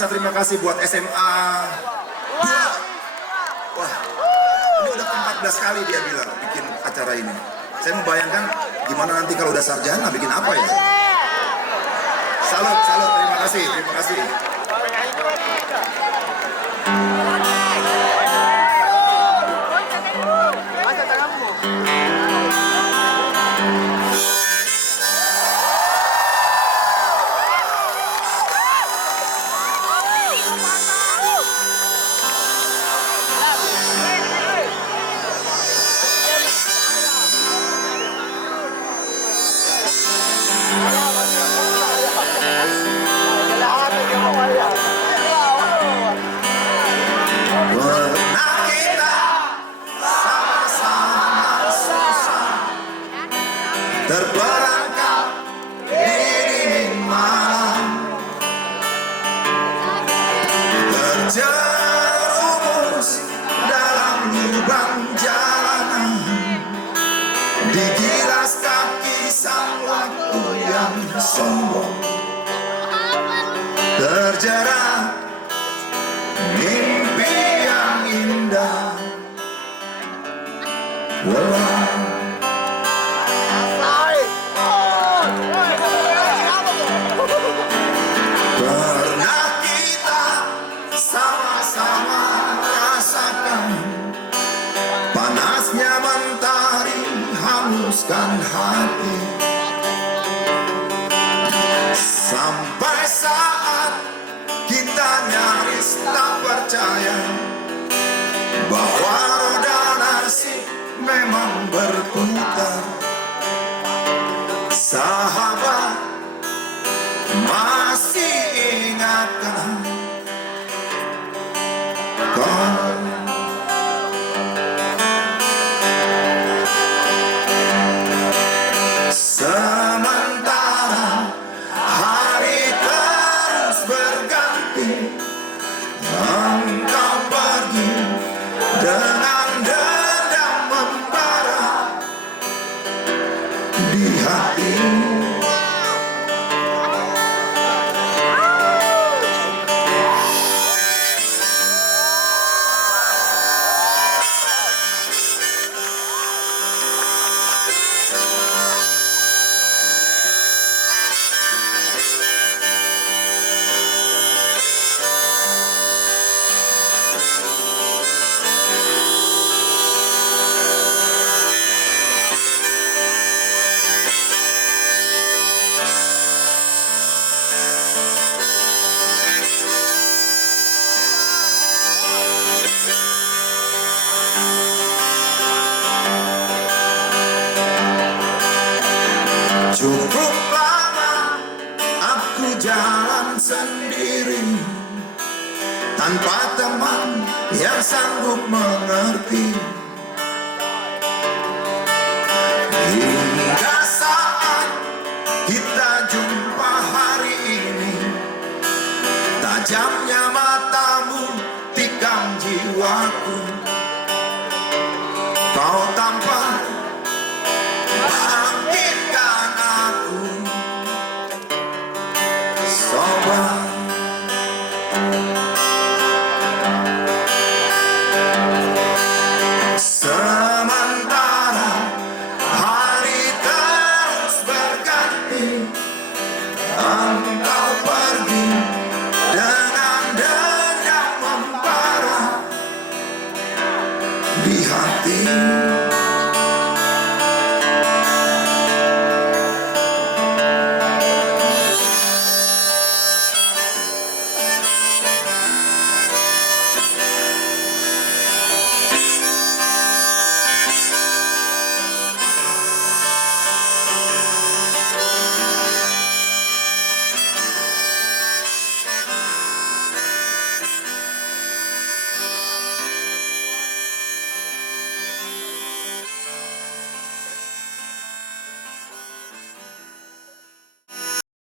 rasa terima kasih buat SMA. Wah, ini udah 14 kali dia bilang bikin acara ini. Saya membayangkan gimana nanti kalau udah sarjana bikin apa ya. Salut, salut, terima kasih, terima kasih. Terperangkap di dinding malam, terjerumus dalam lubang jalanan, digilas kaki sang waktu yang sombong, terjerat mimpi yang indah. Walau pernah kita sama-sama rasakan panasnya mentari hanguskan hati, sampai saat kita nyaris tak percaya bahwa roda nasib memang berputar. Sahabat, masih ingatkah kau? Sementara hari terus berganti, engkau pergi dengan dendam membara di hati. Cukup lama aku jalan sendiri, tanpa teman yang sanggup mengerti. Hingga saat kita jumpa hari ini, tajamnya matamu tikam jiwaku. Kau tampak bangkitkan aku, sobat. Sementara hari terus berganti, engkau pergi dengan dendam membara di hati.